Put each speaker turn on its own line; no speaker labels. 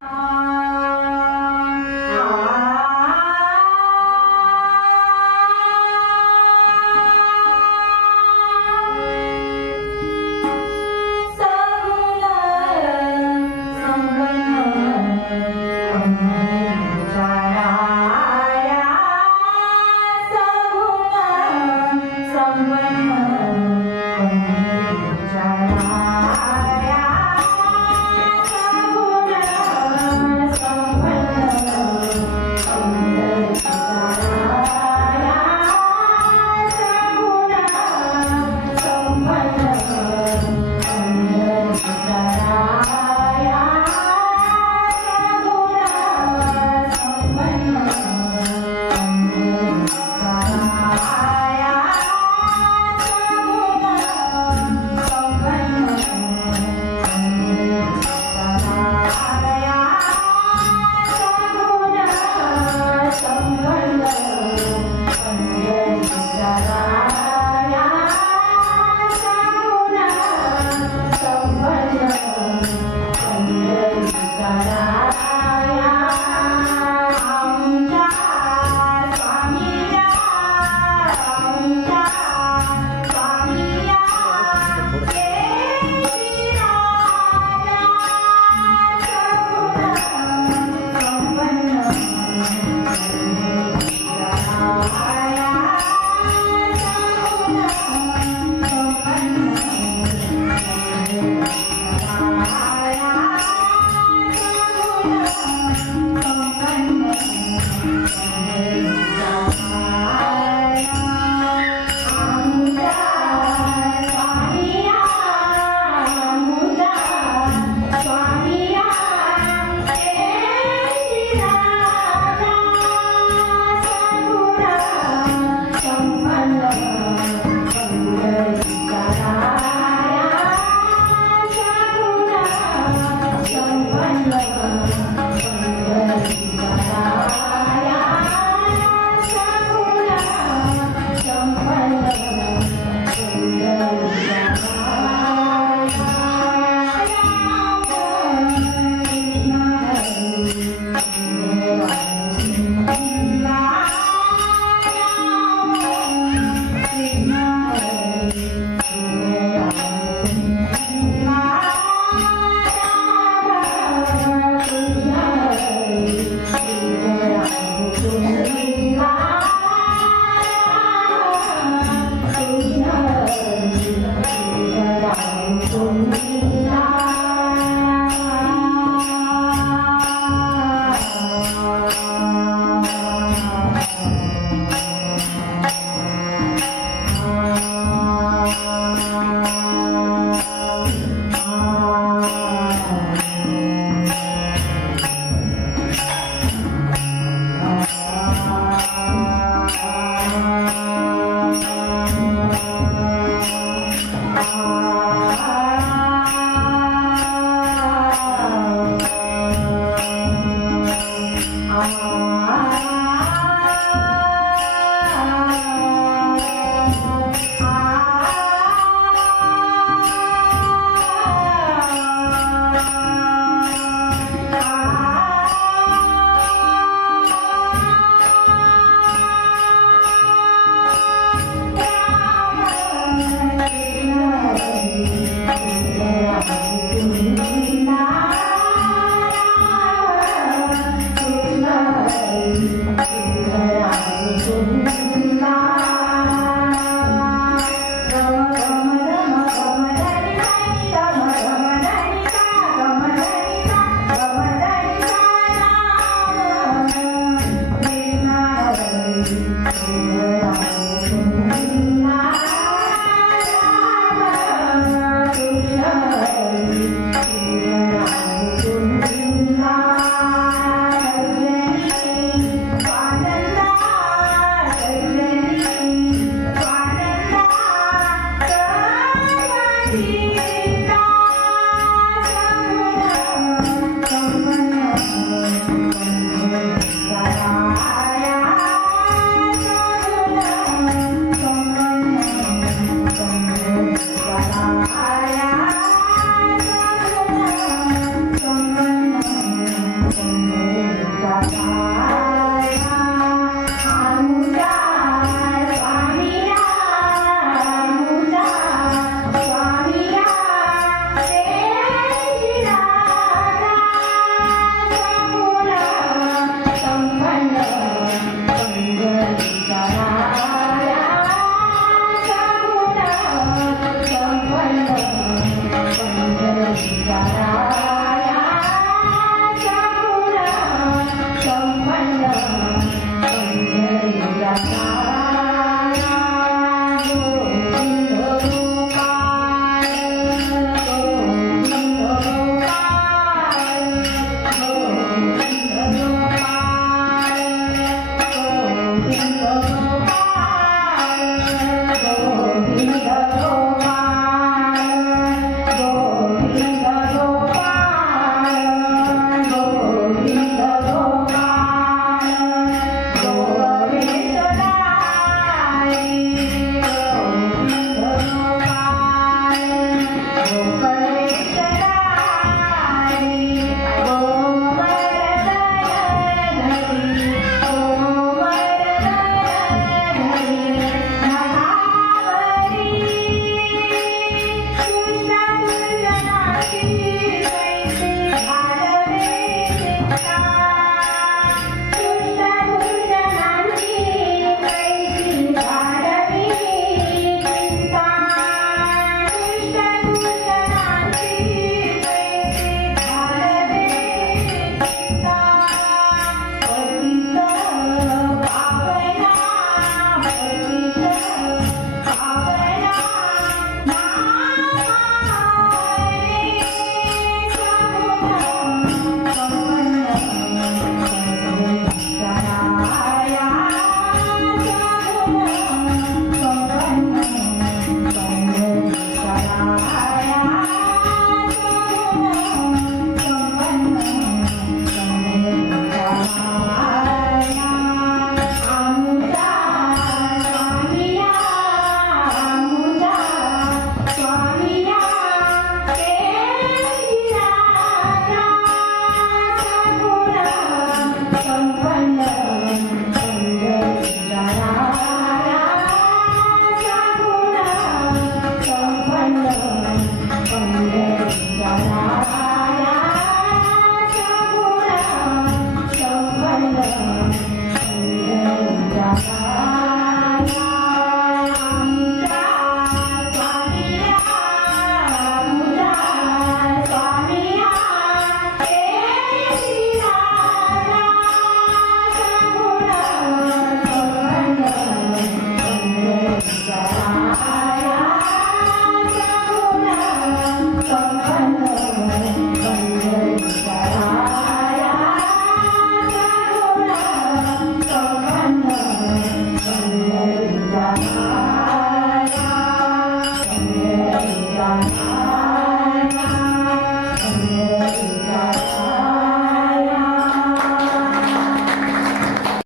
A um.